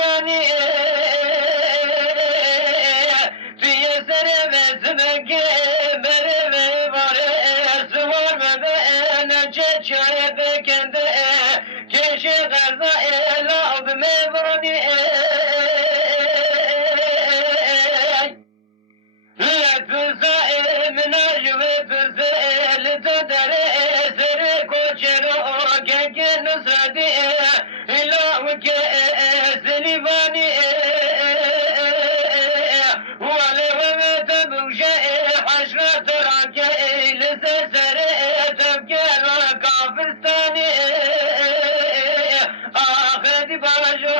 گرانی توی سر وزمک بره باره سوار به نچه چای بکنده کش غرزا لاب میوانی لطوزا مناجوه تزل تدره سر کوچرو که نصرتی لاو که سلیوانی ولی ومت بوشه حشرت را که لسر تبکر کافرستانی آخری باجو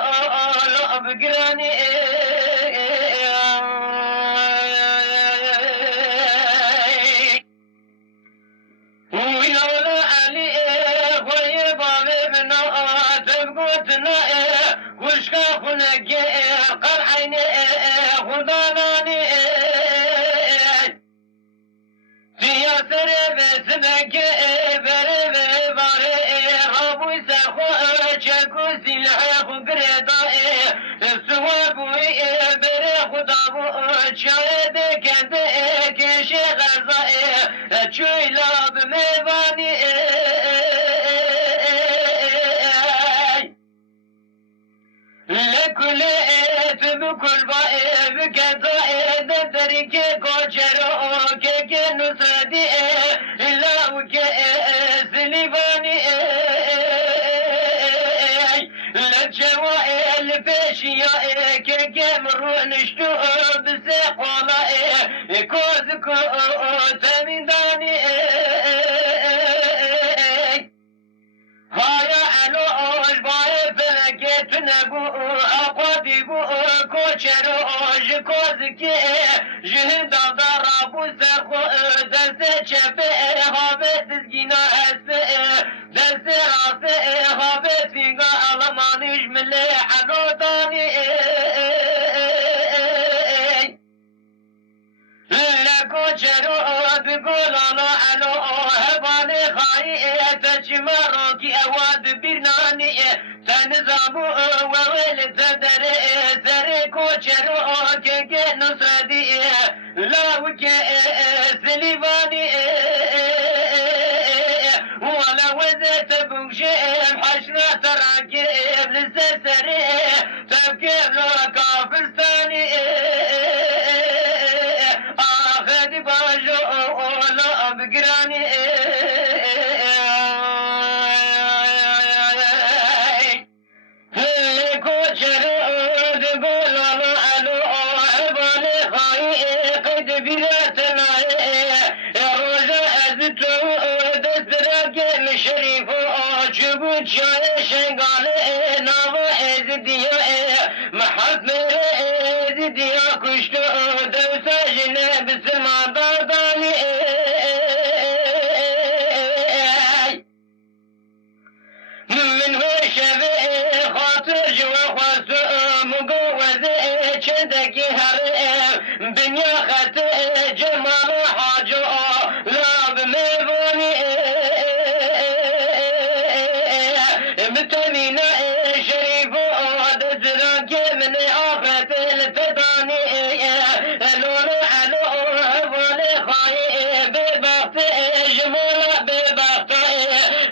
لاب گرانی ويلولا علي خوي بابي من تبقوتنا وشكا خنك قرعيني خداناني سياسر بسمك بربي باري رابوي ساخو چكو سلح قريطائي سوابوي بري خدابو شاهد كنت كشي غرزائي چوي لاب ميواني لكل بكل بائي بكذائي دفترك كوچرو كيك نصدي لا وكي سليفاني للجوائي الفاشية كيك مرونشتو بسيقولائي كوزكو تميداني هايا علوش باي فلكت نبو اقواتي بو كوچروش كوزكي جهد ضربو سرخو دست چپه هابت سگينا هسته دست راسه هابت فيقا علمانيش ملي علو داني لكوچرو بقولانا علو هباني خاي تجمرو كي اواد برناني تنظامو وويل تدر سر كوچرو كي نصردي لاوك سليفاني ولا وزت بوشيم حشرة راكب للسرسري تفكير لو كافرستاني آخذ باجو لا بقراني كوشر تقول لا ألو بالي خاي قد بلاتنا رجاء أزتو دسترك الشريف جبوت شاي شنقالي نابا ازديا محط ازديا كشتو دوسا جنب سلمان داداني من هو شبه خاطر جوا خواستو مقوزه چندكي هر بنيا خط جمال حاجو لاب ميبوني متمينا شريفو دزراك من آخرت الفداني لولو علو ولي خاي ببخت جمال ببخت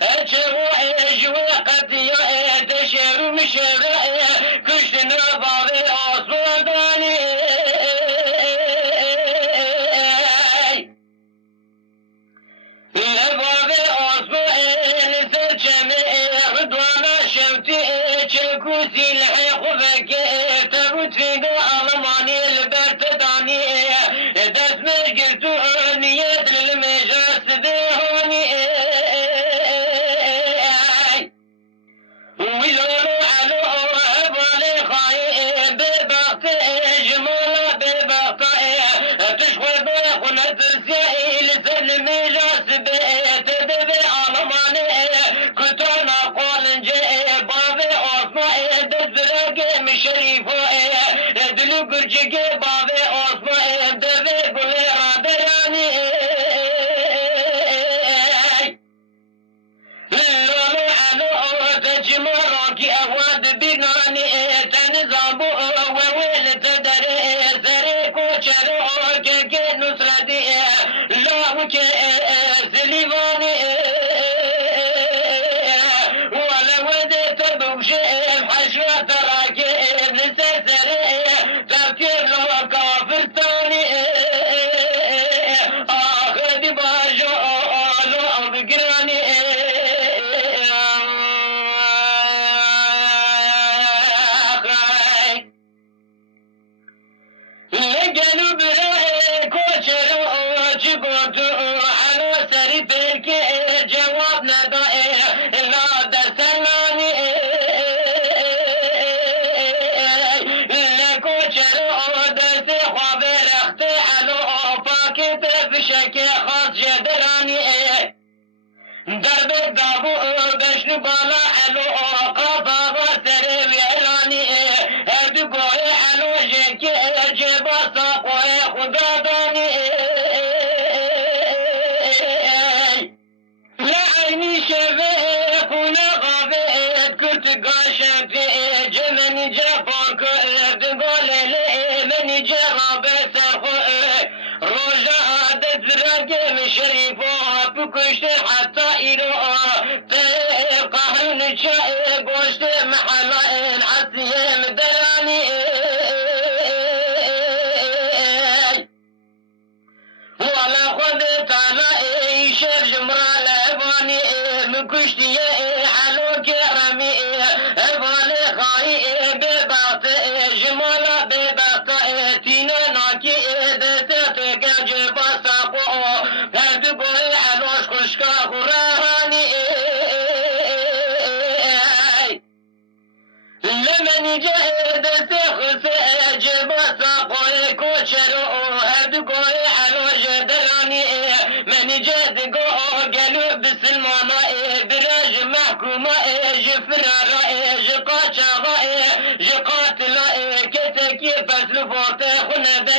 اشرو اجوا قديا تشرو مشرع كشتنا بابي اصباداني لبابي اصباداني سرچمي رضوانا شمتي چلكوسي لحي خفك تبوت فيقا علماني البرتداني دست مجلتو نيات للمجاس دهوني ويلولو علو بالي خاي ببخت جمالا ببخت تشخوي بخونة السائل سلم جاس بيت دبي علماني كتانا قولنجي بابي عصمائي دزرق مشريفو دلو قرجي بابي عصمائي دبي قولي رادراني لولو علو تجمرك أواد بناني تنزا ابو بشن بالا علو قبا سر ویرانی هر گوی علو جکی جبا ساقوی خدا دانی لعینی شوه خونه غابه کرد گاشت جمنی جبان کرد گاله منی جرابه سرخو روزا عادت رگم شریفا بکشت حتی ایرو قهرن چه گوشت محلا عصیم درانی ولا خود تعالی شر جمرا لبانی مکشتی علو کرمی افغان خواهی بباط جمالا بباط تینا ناکی دست گنج باساقو هرد گوی علوش خشکا خورانی لمن جهد تخس جبا ساقوي كوشرو هرد گوی علوش درانی من جد گو قلوب سلمانا براج محكومة جفرارا جقاچاغا جقاتلا كتكي فسلو فورت خنده